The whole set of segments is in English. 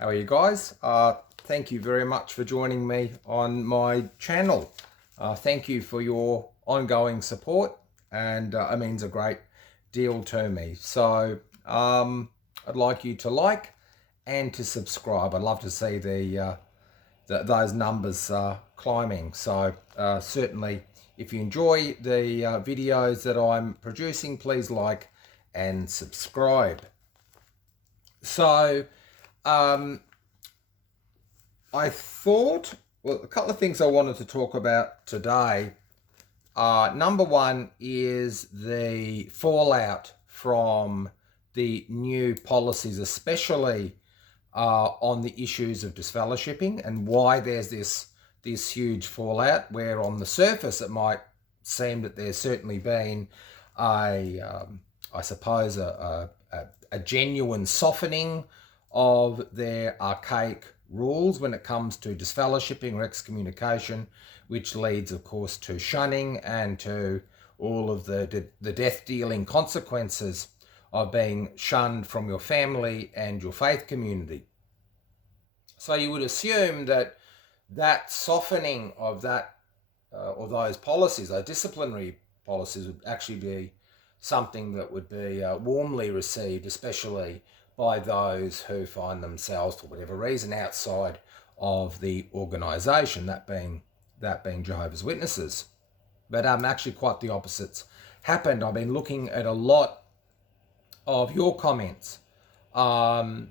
How are you guys? Thank you very much for joining me on my channel. Thank you for your ongoing support, and it means a great deal to me. So I'd like you to like and to subscribe. I'd love to see those numbers climbing. So certainly, if you enjoy the videos that I'm producing, please like and subscribe. So I thought, a couple of things I wanted to talk about today. Number one is the fallout from the new policies, especially on the issues of disfellowshipping, and why there's this huge fallout, where on the surface it might seem that there's certainly been a genuine softening of their archaic rules when it comes to disfellowshipping or excommunication, which leads, of course, to shunning and to all of the death-dealing consequences of being shunned from your family and your faith community. So you would assume that softening of that or those policies, those disciplinary policies, would actually be something that would be warmly received, especially by those who find themselves, for whatever reason, outside of the organisation, that being Jehovah's Witnesses. But actually quite the opposite's happened. I've been looking at a lot of your comments right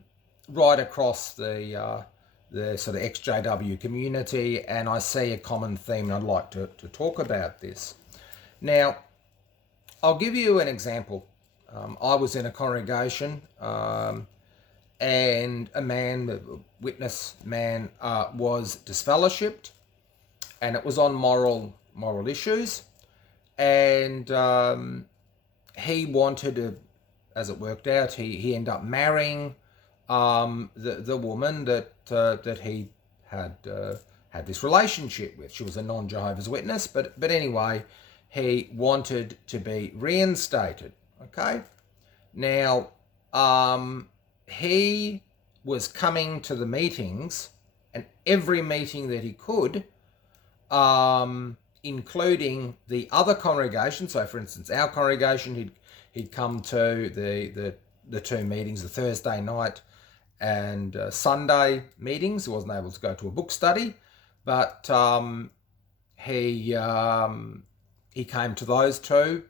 across the sort of XJW community, and I see a common theme, and I'd like to talk about this. Now, I'll give you an example. I was in a congregation and a witness man, was disfellowshipped, and it was on moral issues, and he wanted to, as it worked out, he ended up marrying the woman that he had this relationship with. She was a non-Jehovah's Witness, but anyway, he wanted to be reinstated. Okay, now he was coming to the meetings, and every meeting that he could, including the other congregations. So, for instance, our congregation, he'd come to the two meetings, the Thursday night and Sunday meetings. He wasn't able to go to a book study, but he came to those two.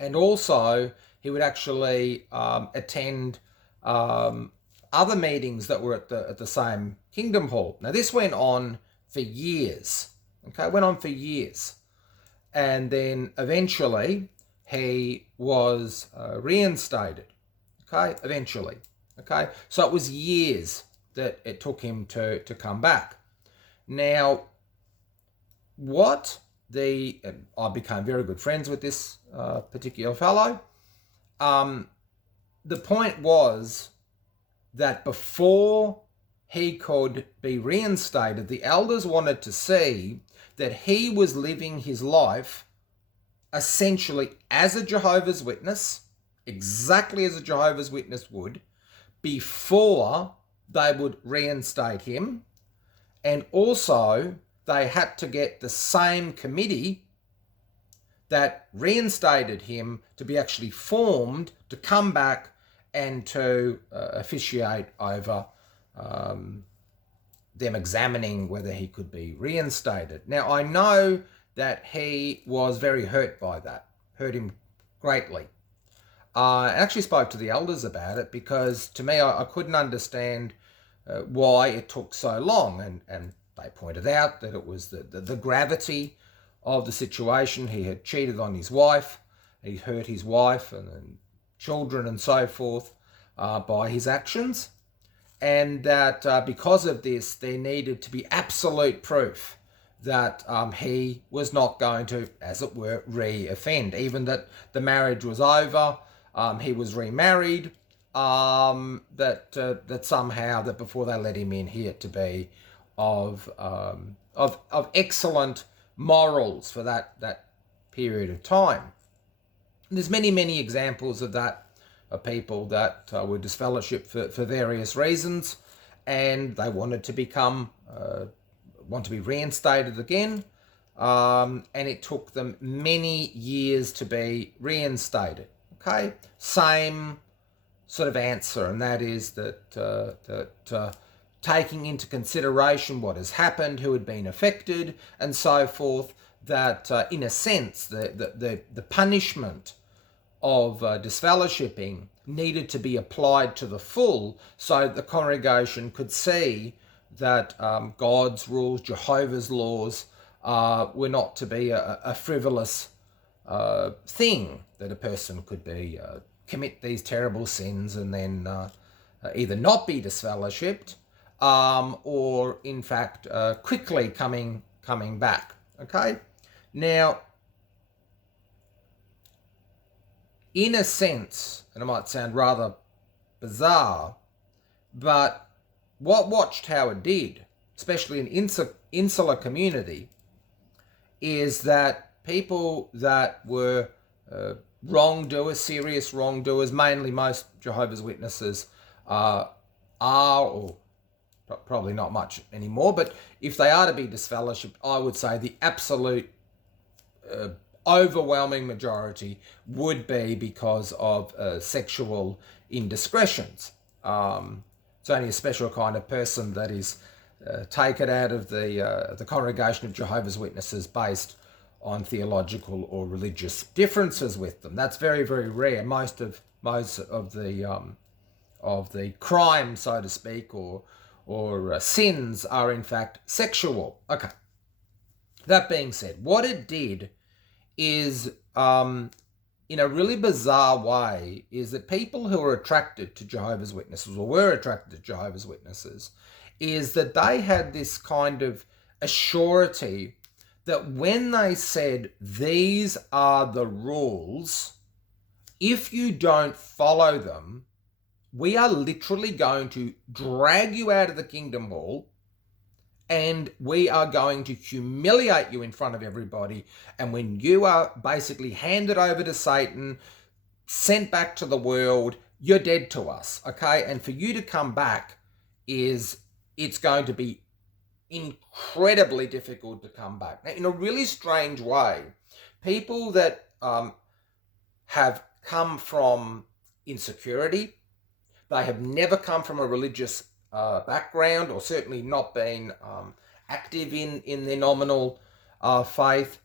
And also, he would actually attend other meetings that were at the same Kingdom Hall. Now, this went on for years. Okay, went on for years, and then eventually he was reinstated. Okay, eventually. Okay, so it was years that it took him to come back. Now, I became very good friends with this particular fellow. The point was that before he could be reinstated, the elders wanted to see that he was living his life essentially as a Jehovah's Witness, exactly as a Jehovah's Witness would, before they would reinstate him. And also, they had to get the same committee that reinstated him to be actually formed to come back and to officiate over them examining whether he could be reinstated. Now, I know that he was very hurt by that, hurt him greatly. I actually spoke to the elders about it, because to me, I couldn't understand why it took so long, and they pointed out that it was the gravity of the situation. He had cheated on his wife, he hurt his wife and children and so forth by his actions, and that because of this, there needed to be absolute proof that he was not going to, as it were, re-offend. Even that the marriage was over, he was remarried, that somehow, that before they let him in, he had to be of excellent morals for that period of time. And there's many examples of that, of people that were disfellowshipped for various reasons, and they wanted to want to be reinstated again. And it took them many years to be reinstated. Okay, same sort of answer, and that is that taking into consideration what has happened, who had been affected, and so forth, that in a sense the punishment of disfellowshipping needed to be applied to the full, so the congregation could see that God's rules, Jehovah's laws, were not to be a frivolous thing, that a person could be commit these terrible sins and then either not be disfellowshipped, or in fact quickly coming back. Okay, now in a sense, and it might sound rather bizarre, but what Watchtower did, especially in insular community, is that people that were wrongdoers, serious wrongdoers, mainly most Jehovah's Witnesses are, or probably not much anymore, but if they are to be disfellowshipped, I would say the absolute overwhelming majority would be because of sexual indiscretions. It's only a special kind of person that is taken out of the congregation of Jehovah's Witnesses based on theological or religious differences with them. That's very, very rare. Most of the crime, so to speak, or sins are in fact sexual. Okay. That being said, what it did is, in a really bizarre way, is that people who are attracted to Jehovah's Witnesses, or were attracted to Jehovah's Witnesses, is that they had this kind of assurity that when they said, these are the rules, if you don't follow them, we are literally going to drag you out of the kingdom hall, and we are going to humiliate you in front of everybody. And when you are basically handed over to Satan, sent back to the world, you're dead to us, okay? And for you to come back it's going to be incredibly difficult to come back. Now, in a really strange way, people that have come from insecurity, they have never come from a religious background, or certainly not been active in their nominal faith.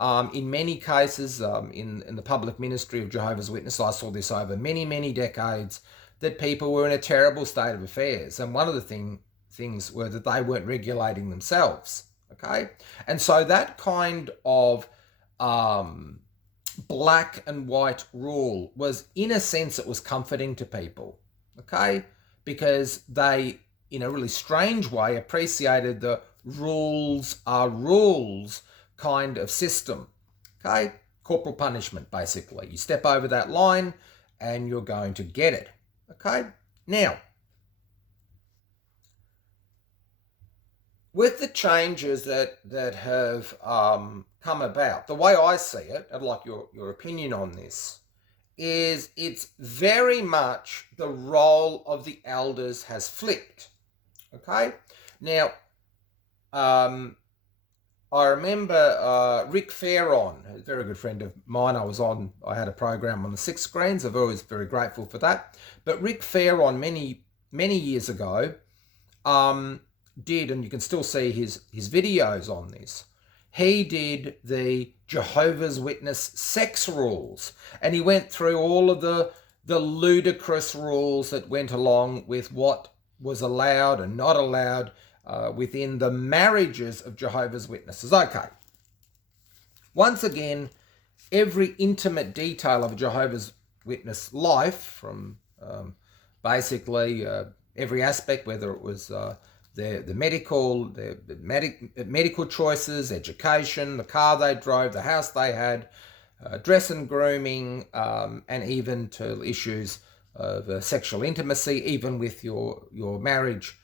In many cases, in the public ministry of Jehovah's Witnesses, I saw this over many, many decades, that people were in a terrible state of affairs. And one of the things were that they weren't regulating themselves, okay? And so that kind of black and white rule was, in a sense, it was comforting to people, okay? Because they, in a really strange way, appreciated the rules are rules kind of system, okay? Corporal punishment, basically. You step over that line and you're going to get it, okay? Now, with the changes that have come about, the way I see it, I'd like your opinion on this, is it's very much the role of the elders has flipped, okay? Now, I remember Rick Farron, a very good friend of mine. I had a program on the Six Screens. I'm always very grateful for that. But Rick Farron, many years ago, did, and you can still see his videos on this, he did the Jehovah's Witness sex rules, and he went through all of the ludicrous rules that went along with what was allowed and not allowed within the marriages of Jehovah's Witnesses. Okay. Once again, every intimate detail of a Jehovah's Witness life, from basically every aspect, whether it was the medical choices, education, the car they drove, the house they had, dress and grooming, and even to issues of sexual intimacy, even with your marriage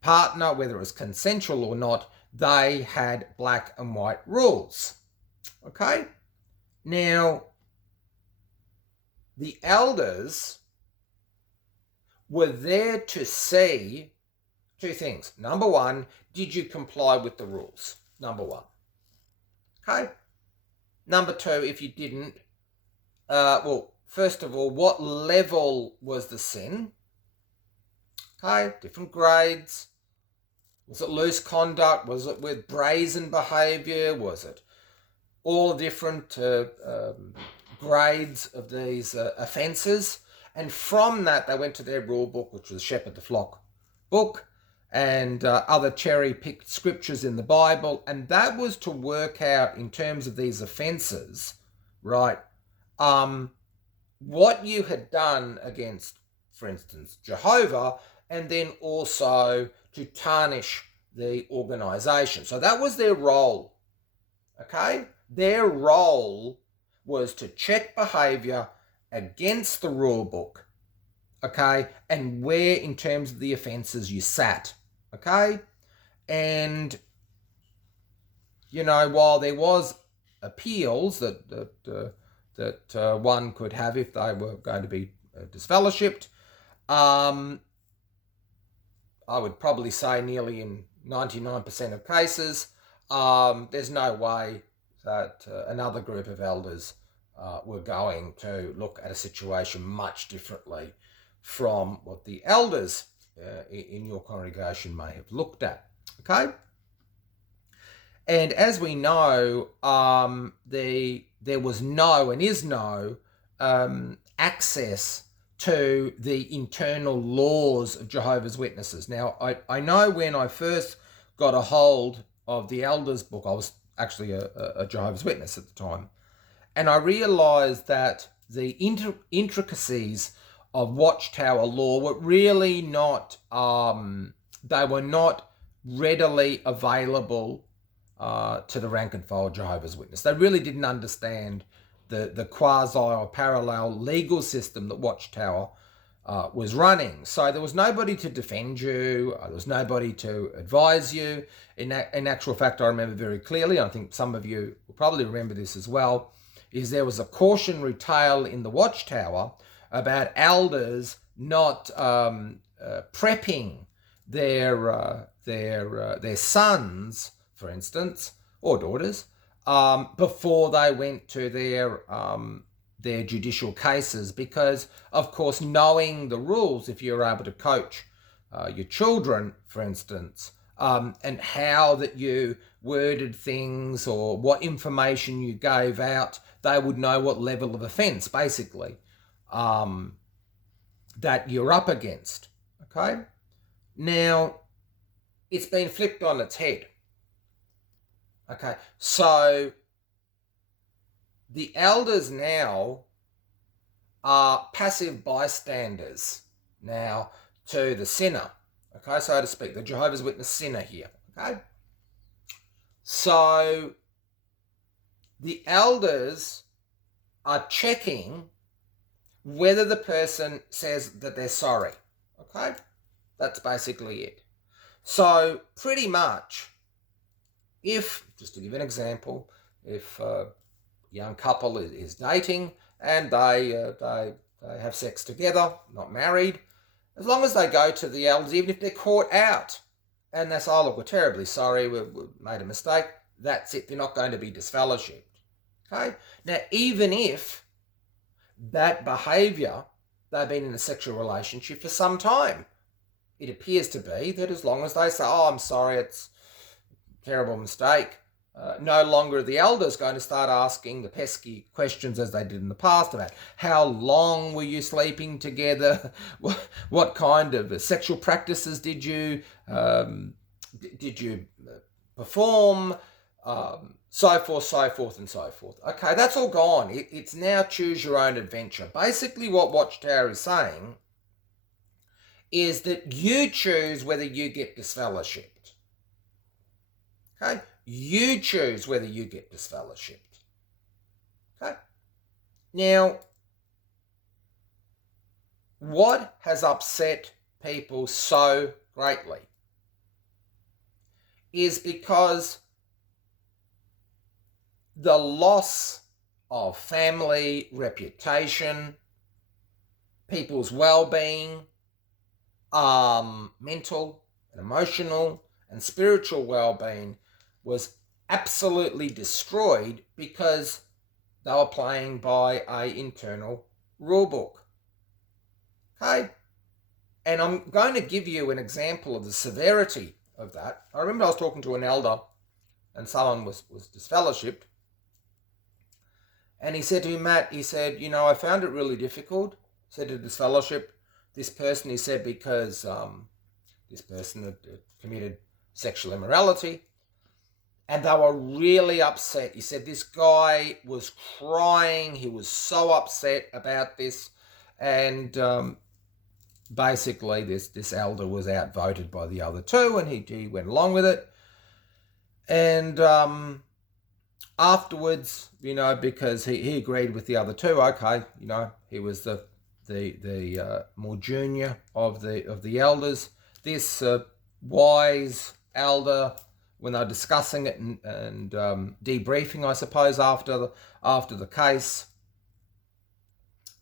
partner, whether it was consensual or not, they had black and white rules. Okay? Now, the elders were there to see two things. Number one, did you comply with the rules? Number one. Okay. Number two, if you didn't, first of all, what level was the sin? Okay, different grades. Was it loose conduct? Was it with brazen behaviour? Was it all different grades of these offences? And from that, they went to their rule book, which was Shepherd the Flock book, and other cherry-picked scriptures in the Bible. And that was to work out, in terms of these offences, right, what you had done against, for instance, Jehovah, and then also to tarnish the organisation. So that was their role, okay? Their role was to check behaviour against the rule book, okay, and where, in terms of the offences, you sat, okay? And, you know, while there was appeals that one could have if they were going to be disfellowshipped, I would probably say nearly in 99% of cases, there's no way that another group of elders were going to look at a situation much differently from what the elders in your congregation may have looked at. Okay? And as we know, there was no and is no access to the internal laws of Jehovah's Witnesses. Now, I know when I first got a hold of the Elders book, I was actually a Jehovah's Witness at the time, and I realised that the intricacies of Watchtower law were really not, they were not readily available to the rank and file Jehovah's Witness. They really didn't understand the quasi or parallel legal system that Watchtower was running. So there was nobody to defend you. There was nobody to advise you. In actual fact, I remember very clearly, I think some of you will probably remember this as well, is there was a cautionary tale in the Watchtower about elders not prepping their sons, for instance, or daughters, before they went to their judicial cases, because, of course, knowing the rules, if you're able to coach your children, for instance, and how that you worded things or what information you gave out, they would know what level of offence, basically, that you're up against. Okay? Now, it's been flipped on its head. Okay, so the elders now are passive bystanders now to the sinner, okay, so to speak, the Jehovah's Witness sinner here, okay? So the elders are checking whether the person says that they're sorry, okay? That's basically it. So pretty much, if, just to give an example, if a young couple is dating and they have sex together, not married, as long as they go to the elders, even if they're caught out, and they say, oh, look, we're terribly sorry, we made a mistake, that's it, they're not going to be disfellowshipped. Okay? Now, even if that behaviour, they've been in a sexual relationship for some time, it appears to be that as long as they say, oh, I'm sorry, it's terrible mistake, no longer are the elders going to start asking the pesky questions as they did in the past about how long were you sleeping together, what kind of sexual practices did you perform, so forth and so forth. Okay, that's all gone. It's now choose your own adventure. Basically what Watchtower is saying is that you choose whether you get disfellowshipped. Okay? You choose whether you get disfellowshipped. Okay? Now, what has upset people so greatly is because the loss of family, reputation, people's well-being, mental and emotional and spiritual well-being was absolutely destroyed because they were playing by a internal rule book. Okay? And I'm going to give you an example of the severity of that. I remember I was talking to an elder and someone was disfellowshipped. And he said to me, Matt, he said, I found it really difficult. He said to disfellowship this person, he said, because this person had committed sexual immorality. And they were really upset. He said this guy was crying. He was so upset about this. And basically this elder was outvoted by the other two, and he went along with it. And afterwards, because he agreed with the other two, okay, he was the more junior of the elders. This wise elder, when they were discussing it and debriefing, I suppose, after the case,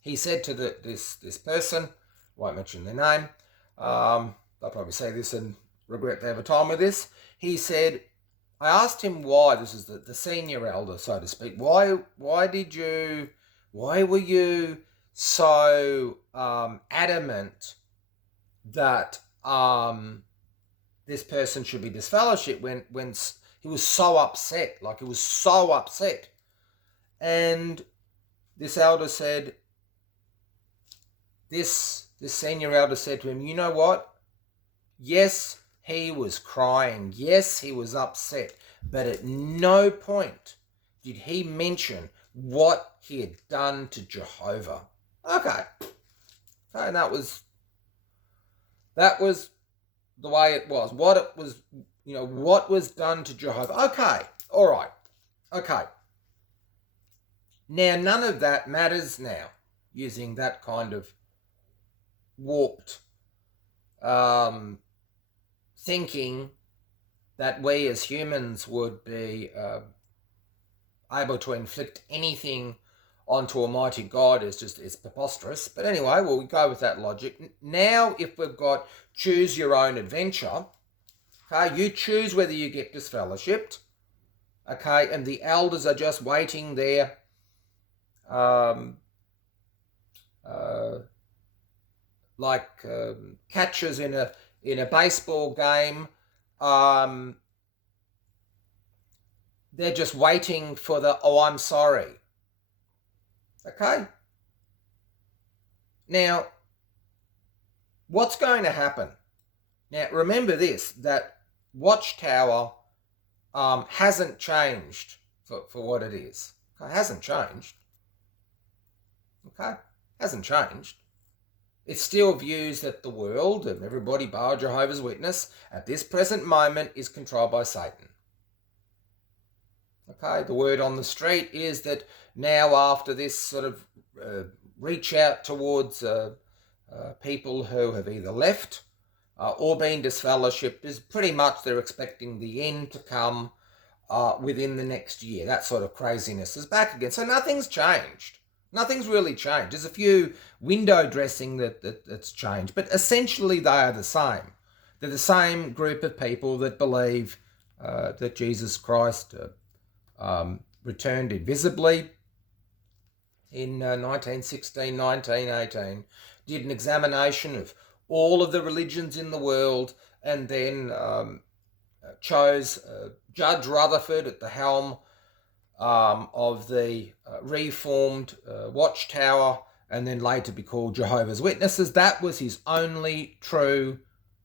he said to this person, won't mention their name, they'll probably say this and regret they have a time with this. He said, I asked him why, this is the senior elder, so to speak, why were you so adamant that this person should be disfellowshipped when he was so upset, And this elder said, this senior elder said to him, you know what? Yes, he was crying. Yes, he was upset. But at no point did he mention what he had done to Jehovah. Okay. And that was the way it was. What was done to Jehovah. Okay. All right. Okay. Now, none of that matters now, using that kind of warped thinking that we as humans would be able to inflict anything onto Almighty God is preposterous. But anyway, we go with that logic. Now, if we've got choose your own adventure, okay, you choose whether you get disfellowshipped, okay, and the elders are just waiting there, like catchers in a baseball game. They're just waiting for the, oh, I'm sorry. Okay? Now, what's going to happen? Now, remember this, that Watchtower hasn't changed for what it is. Okay? Hasn't changed. Okay? Hasn't changed. It still views that the world and everybody bar Jehovah's Witness at this present moment is controlled by Satan. Okay, the word on the street is that now, after this sort of reach out towards people who have either left or been disfellowshipped, is pretty much they're expecting the end to come within the next year. That sort of craziness is back again. So nothing's changed. Nothing's really changed. There's a few window dressing that's changed, but essentially they are the same. They're the same group of people that believe that Jesus Christ returned invisibly in 1916, 1918, did an examination of all of the religions in the world, and then chose Judge Rutherford at the helm of the reformed Watchtower, and then later be called Jehovah's Witnesses. That was his only true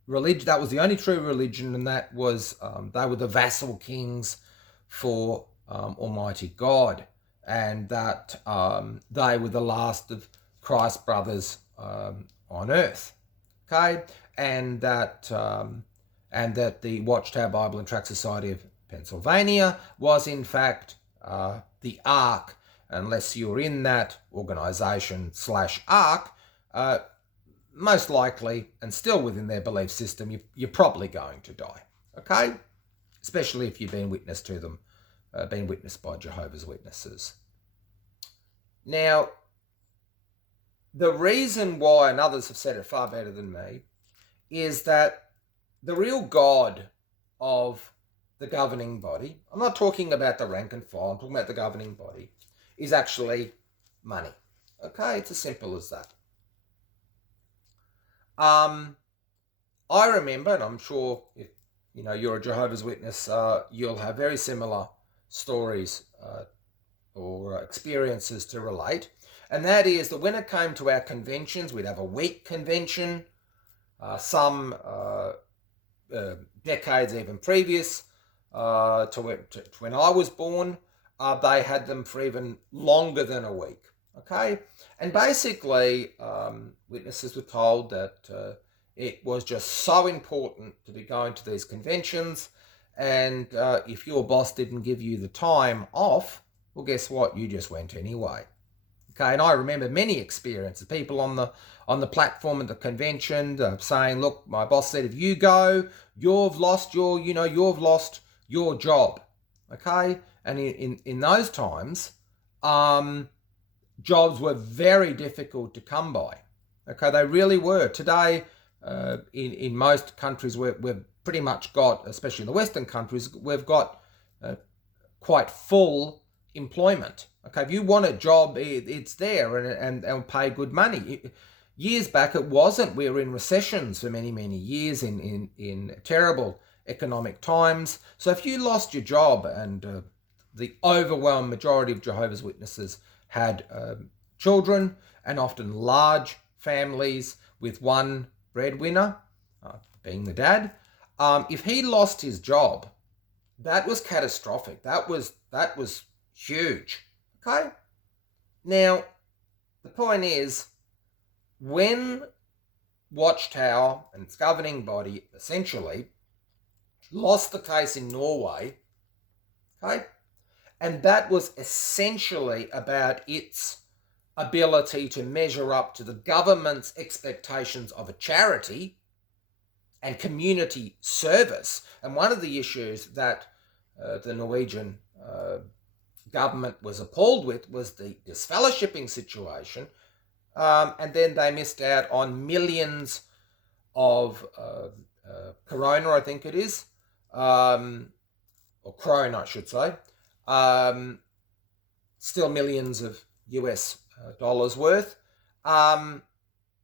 religion. That was the only true religion, and that was they were the vassal kings for Almighty God, and that they were the last of Christ's brothers on earth. Okay, and that the Watchtower Bible and Tract Society of Pennsylvania was in fact the Ark. Unless you're in that organisation /Ark, most likely, and still within their belief system, you're probably going to die. Okay, especially if you've been witness to them, been witnessed by Jehovah's Witnesses. Now, the reason why, and others have said it far better than me, is that the real God of the governing body, I'm not talking about the rank and file, I'm talking about the governing body, is actually money. Okay, it's as simple as that. I remember, and I'm sure if you're a Jehovah's Witness, you'll have very similar stories or experiences to relate. And that is that when it came to our conventions, we'd have a week convention, some decades even previous to when I was born, they had them for even longer than a week. Okay, and basically, witnesses were told that it was just so important to be going to these conventions, and if your boss didn't give you the time off, well, guess what? You just went anyway. Okay, and I remember many experiences, people on the platform at the convention saying, "Look, my boss said if you go, you've lost your job." Okay, and in those times, jobs were very difficult to come by. Okay, they really were. Today, in most countries, we've pretty much got, especially in the Western countries, we've got quite full employment. Okay, if you want a job, it's there and pay good money. Years back, it wasn't. We were in recessions for many, many years in terrible economic times. So if you lost your job, and the overwhelming majority of Jehovah's Witnesses had children, and often large families with one breadwinner, being the dad, if he lost his job, that was catastrophic. That was huge. Okay? Now, the point is, when Watchtower and its governing body essentially lost the case in Norway, okay, and that was essentially about its ability to measure up to the government's expectations of a charity and community service. And one of the issues that the Norwegian government was appalled with was the disfellowshipping situation, and then they missed out on millions of corona, I think it is, or krona, I should say, still millions of US dollars worth.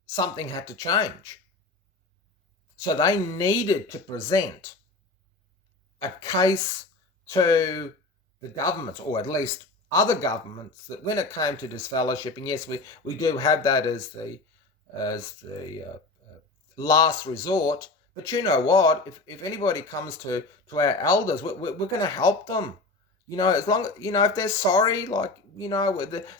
Something had to change. So they needed to present a case to the governments, or at least other governments, that when it came to disfellowshipping, yes, we do have that as the last resort. But you know what? If anybody comes to our elders, we're going to help them. As long as, if they're sorry,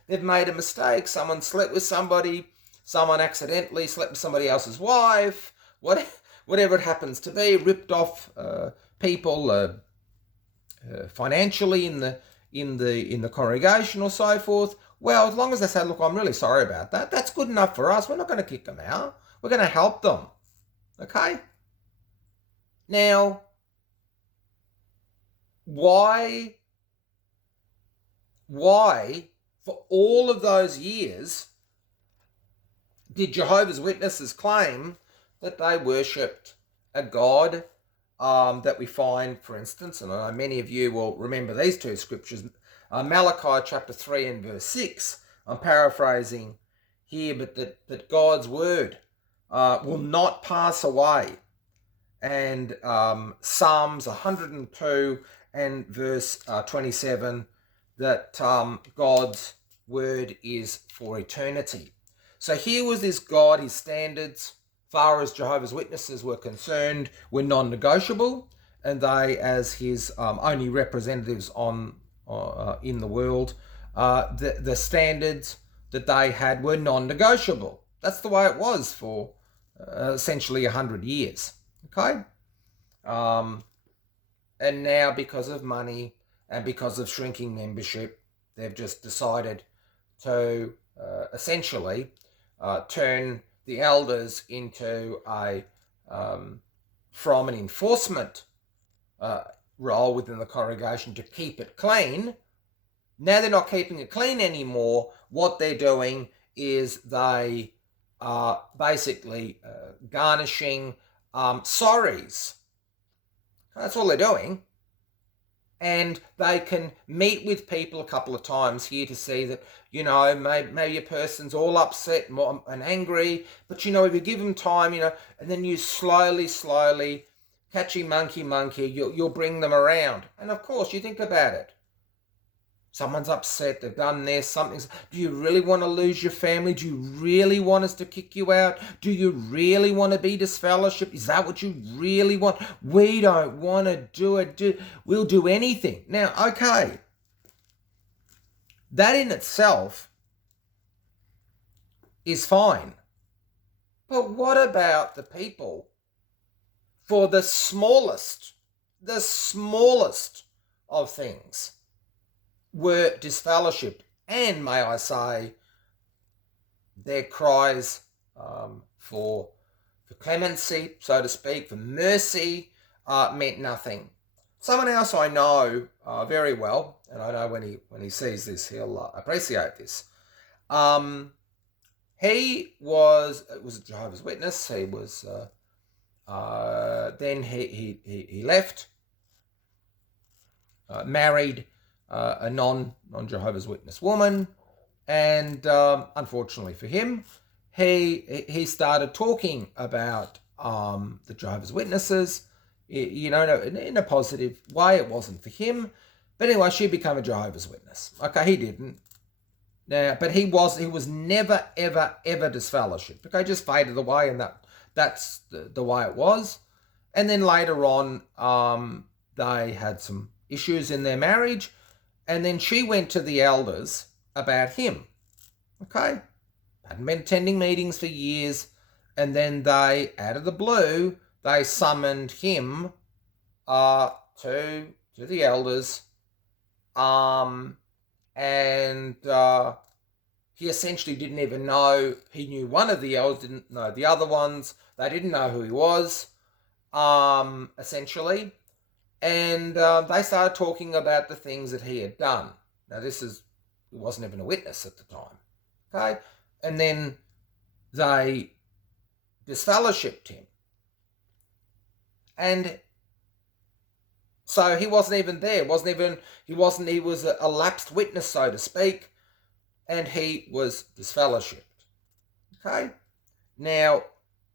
they've made a mistake, someone slept with somebody, someone accidentally slept with somebody else's wife, whatever it happens to be, ripped off people financially in the congregation or so forth. Well, as long as they say, "Look, I'm really sorry about that," that's good enough for us. We're not going to kick them out. We're going to help them. Okay? Now, why for all of those years did Jehovah's Witnesses claim that they worshipped a God that we find, for instance, and I know many of you will remember these two scriptures, Malachi chapter 3 and verse 6. I'm paraphrasing here, but that God's word will not pass away. And Psalms 102 and verse 27, that God's word is for eternity. So here was this God, his standards, far as Jehovah's Witnesses were concerned, were non-negotiable, and they, as his only representatives in the world, the standards that they had were non-negotiable. That's the way it was for essentially 100 years. Okay? And now, because of money and because of shrinking membership, they've just decided to essentially turn the elders into from an enforcement role within the congregation to keep it clean. Now they're not keeping it clean anymore. What they're doing is they are basically garnishing sorries. That's all they're doing. And they can meet with people a couple of times here to see that, maybe a person's all upset and angry, but, if you give them time, and then you slowly, catchy monkey, you'll bring them around. And of course, you think about it. Someone's upset, they've done this, do you really want to lose your family? Do you really want us to kick you out? Do you really want to be disfellowshipped? Is that what you really want? We don't want to do it. We'll do anything. Now, okay, that in itself is fine. But what about the people for the smallest of things were disfellowshipped, and may I say, their cries for clemency, so to speak, for mercy, meant nothing. Someone else I know very well, and I know when he sees this, he'll appreciate this. He was a Jehovah's Witness. He was then he left, married a non-Jehovah's Witness woman, and unfortunately for him, he started talking about the Jehovah's Witnesses, in a positive way. It wasn't for him, but anyway, she became a Jehovah's Witness. Okay, he didn't. Now, but he was never ever disfellowshipped. Okay, just faded away, and that's the way it was. And then later on, they had some issues in their marriage. And then she went to the elders about him. Okay? Hadn't been attending meetings for years. And then they, out of the blue, they summoned him to the elders. And he essentially didn't even know. He knew one of the elders, didn't know the other ones. They didn't know who he was, essentially. And they started talking about the things that he had done. Now, he wasn't even a witness at the time. Okay? And then they disfellowshipped him. And so he wasn't even there. He was a lapsed witness, so to speak. And he was disfellowshipped. Okay? Now,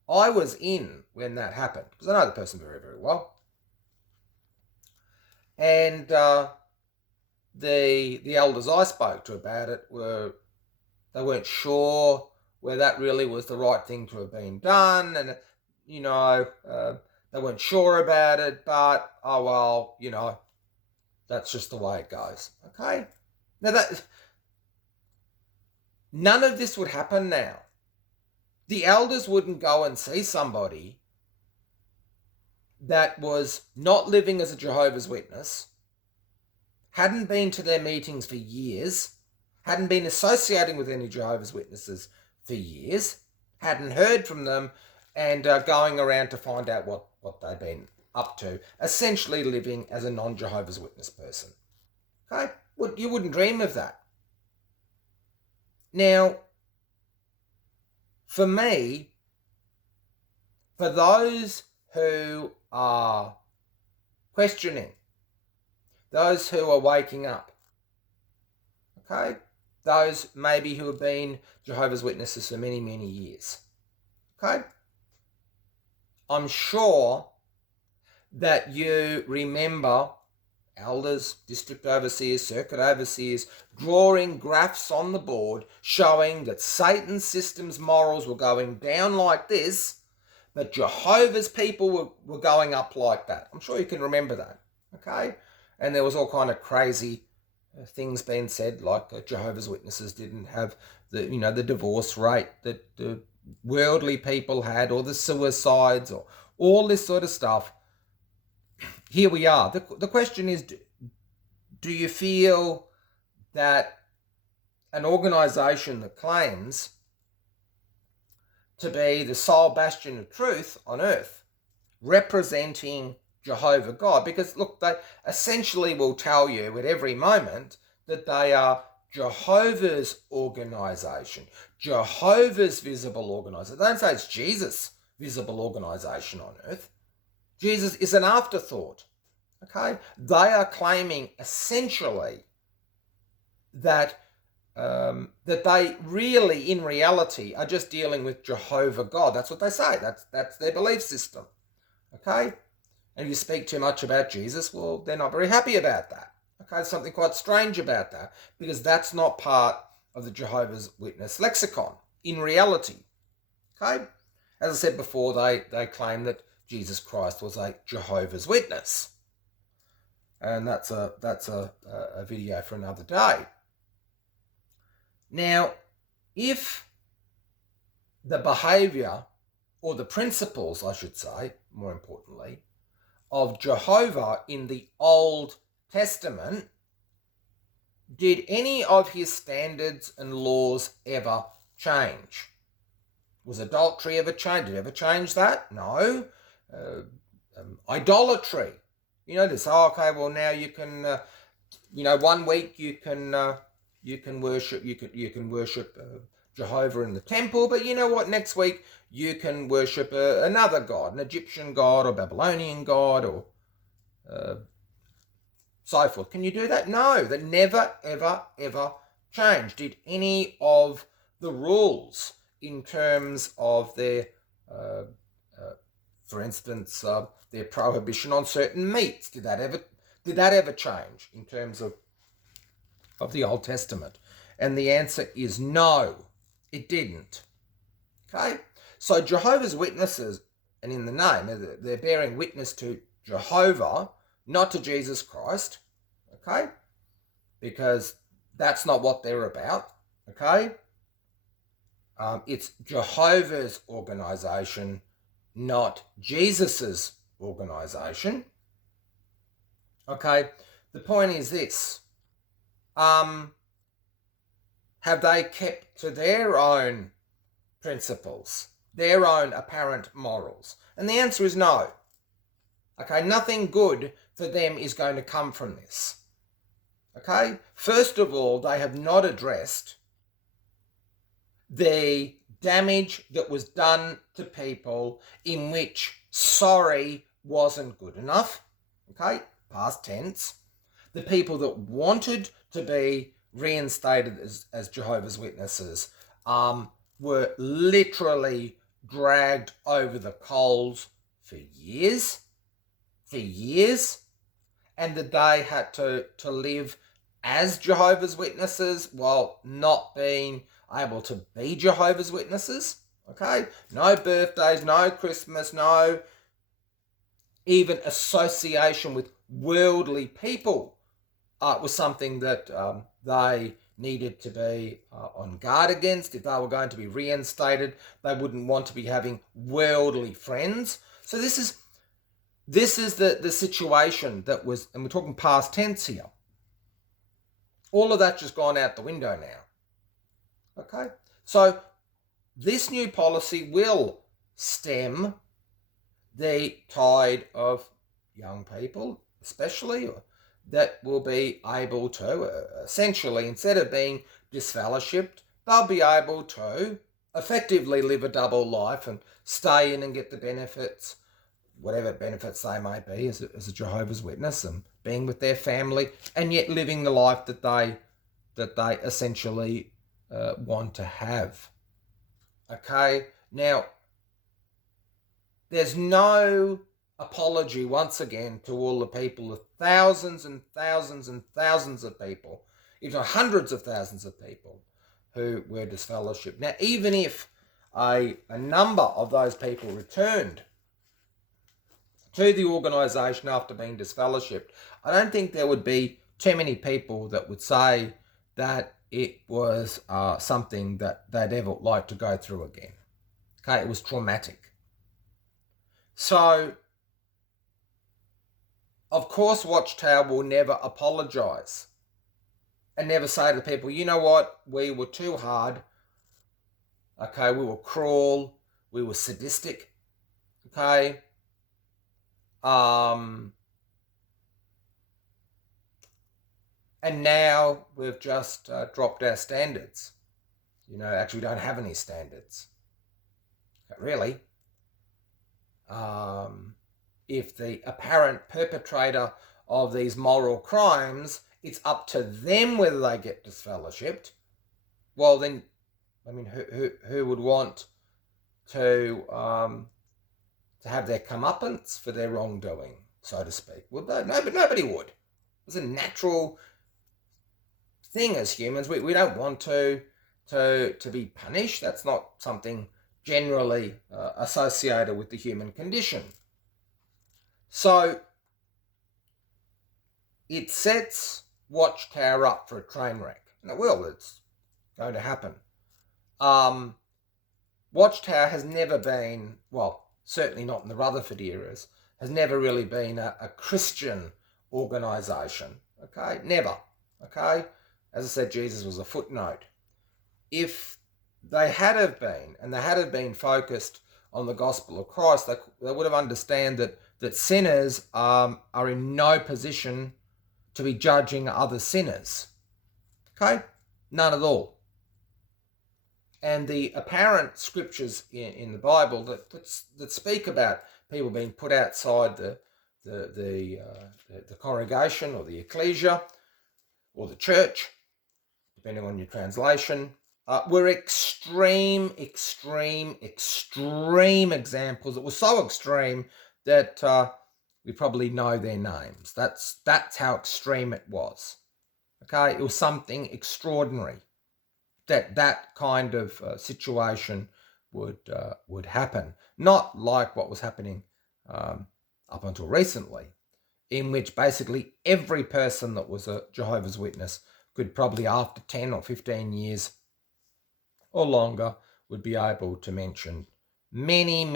I was in when that happened, because I know the person very, very well. And the elders I spoke to about it they weren't sure whether that really was the right thing to have been done, and they weren't sure about it, but that's just the way it goes. Okay? Now none of this would happen now. The elders wouldn't go and see somebody that was not living as a Jehovah's Witness, hadn't been to their meetings for years, hadn't been associating with any Jehovah's Witnesses for years, hadn't heard from them, and going around to find out what they'd been up to, essentially living as a non-Jehovah's Witness person. Okay? You wouldn't dream of that. Now, for me, for those who are questioning, those who are waking up, okay? Those maybe who have been Jehovah's Witnesses for many, many years, okay? I'm sure that you remember elders, district overseers, circuit overseers, drawing graphs on the board showing that Satan's system's morals were going down like this, but Jehovah's people were going up like that. I'm sure you can remember that, okay? And there was all kind of crazy things being said, like Jehovah's Witnesses didn't have the divorce rate that the worldly people had, or the suicides, or all this sort of stuff. Here we are. The question is, do you feel that an organisation that claims to be the sole bastion of truth on earth, representing Jehovah God, because look, they essentially will tell you at every moment that they are Jehovah's organisation, Jehovah's visible organisation. They don't say it's Jesus visible organisation on earth. Jesus is an afterthought. Okay? They are claiming essentially that that they really, in reality, are just dealing with Jehovah God. That's what they say. That's their belief system. Okay? And if you speak too much about Jesus, well, they're not very happy about that. Okay? There's something quite strange about that, because that's not part of the Jehovah's Witness lexicon in reality. Okay? As I said before, they claim that Jesus Christ was a Jehovah's Witness. And that's a video for another day. Now, if the behaviour, or the principles, I should say, more importantly, of Jehovah in the Old Testament, did any of his standards and laws ever change? Was adultery ever changed? Did it ever change that? No. Idolatry. You know this. Oh, okay. Well, now you can. 1 week you can worship Jehovah in the temple, but you know what? Next week you can worship another god, an Egyptian god or Babylonian god or so forth. Can you do that? No. That never, ever, ever changed. Did any of the rules in terms of their, for instance, their prohibition on certain meats, did that ever change in terms of the Old Testament? And the answer is no, it didn't. Okay? So Jehovah's Witnesses, and in the name, they're bearing witness to Jehovah, not to Jesus Christ. Okay? Because that's not what they're about. Okay? It's Jehovah's organisation, not Jesus's organisation. Okay? The point is this. Have they kept to their own principles, their own apparent morals? And the answer is no. Okay, nothing good for them is going to come from this. Okay, first of all, they have not addressed the damage that was done to people in which sorry wasn't good enough. Okay, past tense. The people that wanted to be reinstated as Jehovah's Witnesses were literally dragged over the coals for years, and that they had to live as Jehovah's Witnesses while not being able to be Jehovah's Witnesses. Okay, no birthdays, no Christmas, no even association with worldly people was something that they needed to be on guard against. If they were going to be reinstated, they wouldn't want to be having worldly friends. So this is the situation that was, and we're talking past tense here. All of that just gone out the window now. Okay? So this new policy will stem the tide of young people, especially, that will be able to, essentially, instead of being disfellowshipped, they'll be able to effectively live a double life and stay in and get the benefits, whatever benefits they may be as a Jehovah's Witness, and being with their family, and yet living the life that they essentially want to have. Okay? Now, there's no apology, once again, to all the people, the thousands and thousands and thousands of people, if not hundreds of thousands of people who were disfellowshipped. Now, even if a number of those people returned to the organisation after being disfellowshipped, I don't think there would be too many people that would say that it was something that they'd ever like to go through again. Okay, it was traumatic. So, of course, Watchtower will never apologise and never say to people, you know what, we were too hard. Okay, we were cruel, we were sadistic. Okay, and now we've just dropped our standards. Actually, we don't have any standards. Really. if the apparent perpetrator of these moral crimes, it's up to them whether they get disfellowshipped, well then, I mean, who would want to have their comeuppance for their wrongdoing, so to speak? Would they? No, but nobody would. It's a natural thing as humans. We don't want to be punished. That's not something generally associated with the human condition. So it sets Watchtower up for a train wreck. And it will. It's going to happen. Watchtower has never been, well, certainly not in the Rutherford eras, has never really been a Christian organisation. Okay? Never. Okay? As I said, Jesus was a footnote. If they had have been, and they had have been focused on the gospel of Christ, they would have understood that sinners are in no position to be judging other sinners. Okay? None at all. And the apparent scriptures in the Bible that speak about people being put outside the congregation or the ecclesia or the church, depending on your translation, were extreme examples. It was so extreme that we probably know their names. That's how extreme it was. Okay, it was something extraordinary that kind of situation would happen. Not like what was happening up until recently, in which basically every person that was a Jehovah's Witness could probably, after 10 or 15 years or longer, would be able to mention many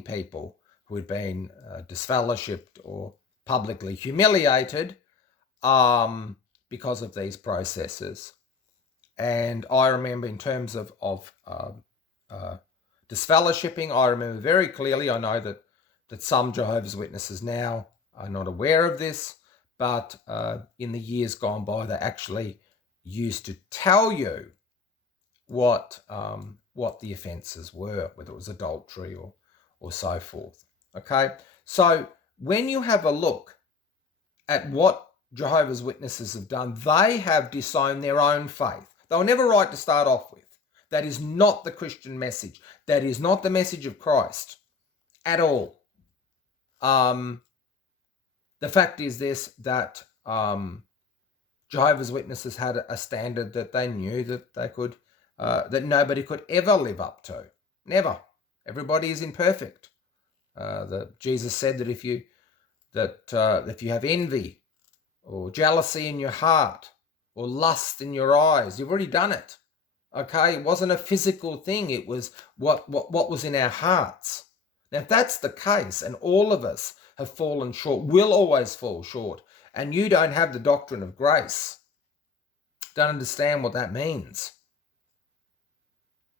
people who had been disfellowshipped or publicly humiliated because of these processes. And I remember, in terms of disfellowshipping, I remember very clearly, I know that some Jehovah's Witnesses now are not aware of this, but in the years gone by, they actually used to tell you what the offences were, whether it was adultery or so forth. Okay, so when you have a look at what Jehovah's Witnesses have done, they have disowned their own faith. They were never right to start off with. That is not the Christian message. That is not the message of Christ at all. The fact is this, that Jehovah's Witnesses had a standard that they knew that they could, that nobody could ever live up to. Never. Everybody is imperfect. Jesus said that if you have envy or jealousy in your heart or lust in your eyes, you've already done it. Okay, it wasn't a physical thing. It was what was in our hearts. Now, if that's the case, and all of us have fallen short, will always fall short, and you don't have the doctrine of grace, don't understand what that means,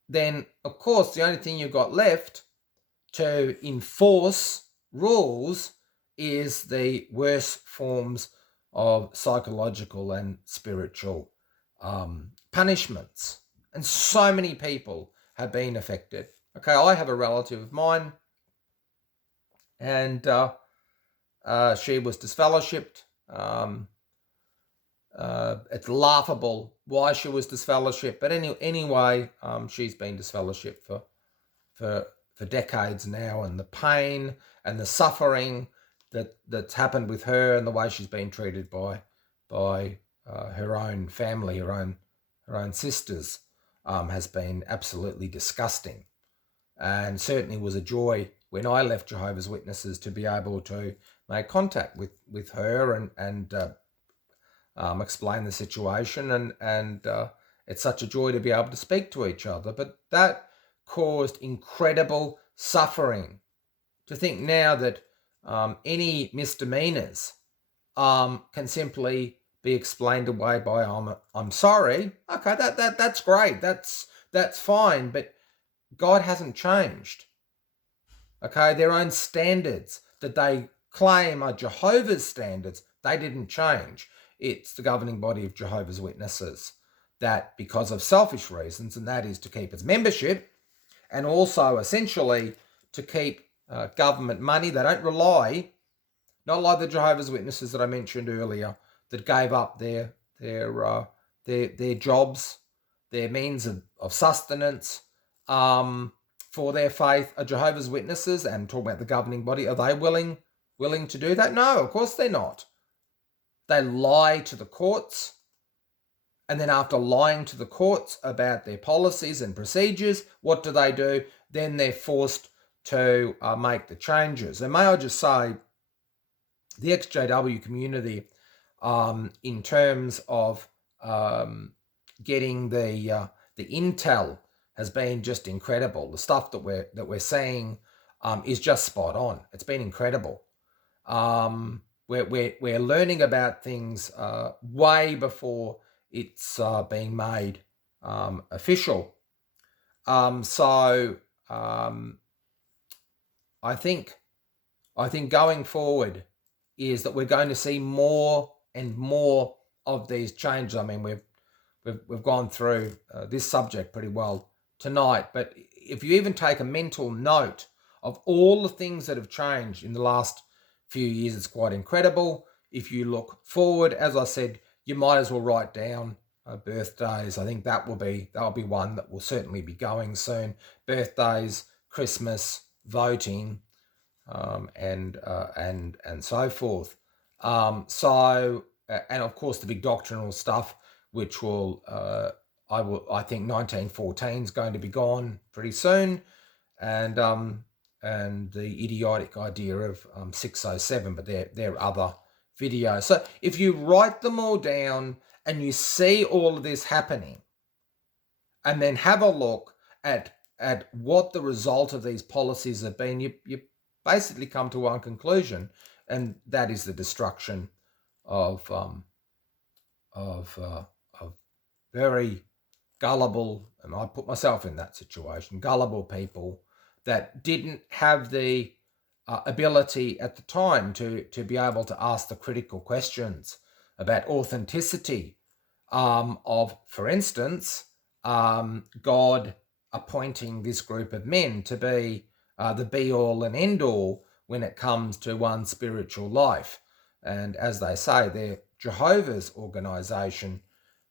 then, of course, the only thing you've got left to enforce rules is the worst forms of psychological and spiritual punishments. And so many people have been affected. Okay, I have a relative of mine, and she was disfellowshipped. It's laughable why she was disfellowshipped, but anyway, she's been disfellowshipped for decades now, and the pain and the suffering that's happened with her, and the way she's been treated by her own family, her own sisters, has been absolutely disgusting. And certainly was a joy when I left Jehovah's Witnesses to be able to make contact with her and explain the situation, and it's such a joy to be able to speak to each other. But that caused incredible suffering. To think now that any misdemeanors can simply be explained away by I'm sorry. Okay, that's great. That's fine. But God hasn't changed. Okay, their own standards that they claim are Jehovah's standards, they didn't change. It's the governing body of Jehovah's Witnesses that, because of selfish reasons, and that is to keep its membership, and also essentially to keep government money. They don't rely, not like the Jehovah's Witnesses that I mentioned earlier, that gave up their jobs, their means of sustenance for their faith. Are Jehovah's Witnesses, and talking about the governing body, are they willing to do that? No, of course they're not. They lie to the courts, and then after lying to the courts about their policies and procedures, what do? Then they're forced to make the changes. And may I just say, the XJW community, in terms of getting the intel, has been just incredible. The stuff that we're seeing is just spot on. It's been incredible. We're learning about things way before it's being made official. So I think going forward is that we're going to see more and more of these changes. I mean, we've gone through this subject pretty well tonight, but if you even take a mental note of all the things that have changed in the last few years, it's quite incredible. If you look forward, as I said, you might as well write down birthdays. I think that'll be one that will certainly be going soon. Birthdays, Christmas, voting, and so forth. And of course the big doctrinal stuff, which will I think 1914 is going to be gone pretty soon, and the idiotic idea of 607, but they're other videos. So if you write them all down and you see all of this happening, and then have a look at what the result of these policies have been, you basically come to one conclusion, and that is the destruction of very gullible, and I put myself in that situation, gullible people that didn't have the ability at the time to be able to ask the critical questions about authenticity of, for instance, God appointing this group of men to be the be-all and end-all when it comes to one's spiritual life. And as they say, they're Jehovah's organisation,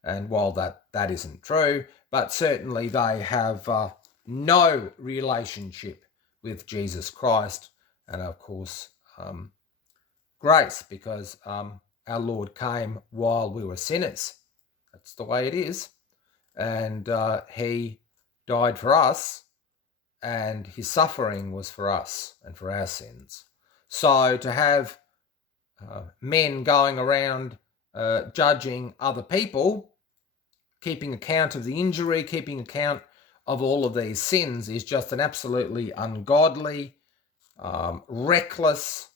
and while that isn't true, but certainly they have no relationship with Jesus Christ, and of course grace, because our Lord came while we were sinners. That's the way it is. And he died for us, and his suffering was for us and for our sins. So to have men going around judging other people, keeping account of the injury, keeping account of all of these sins, is just an absolutely ungodly, reckless,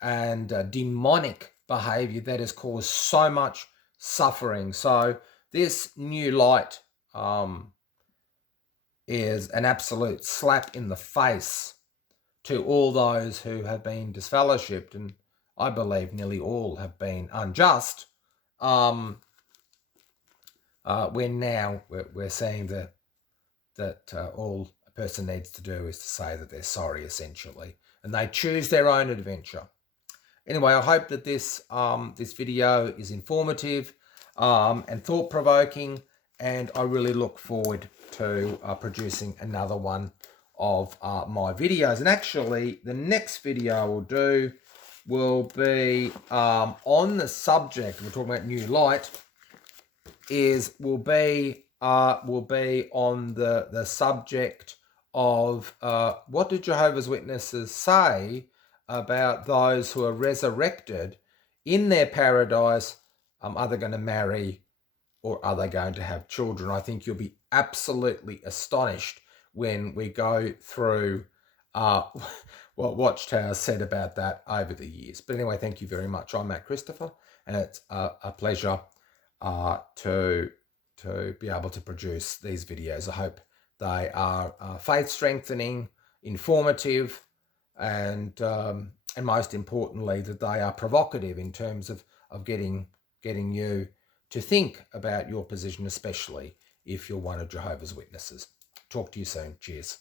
and demonic behaviour that has caused so much suffering. So this new light is an absolute slap in the face to all those who have been disfellowshipped, and I believe nearly all have been unjust. When now we're saying that all a person needs to do is to say that they're sorry, essentially, and they choose their own adventure. Anyway, I hope that this video is informative and thought-provoking, and I really look forward to producing another one of my videos. And actually, the next video I will do will be on the subject, we're talking about new light, will be on the subject of what do Jehovah's Witnesses say about those who are resurrected in their paradise. Are they going to marry, or are they going to have children? I think you'll be absolutely astonished when we go through what Watchtower said about that over the years. But anyway, thank you very much. I'm Matt Christopher, and it's a pleasure to be able to produce these videos. I hope they are faith strengthening, informative, and most importantly, that they are provocative in terms of getting you to think about your position, especially if you're one of Jehovah's Witnesses. Talk to you soon. Cheers.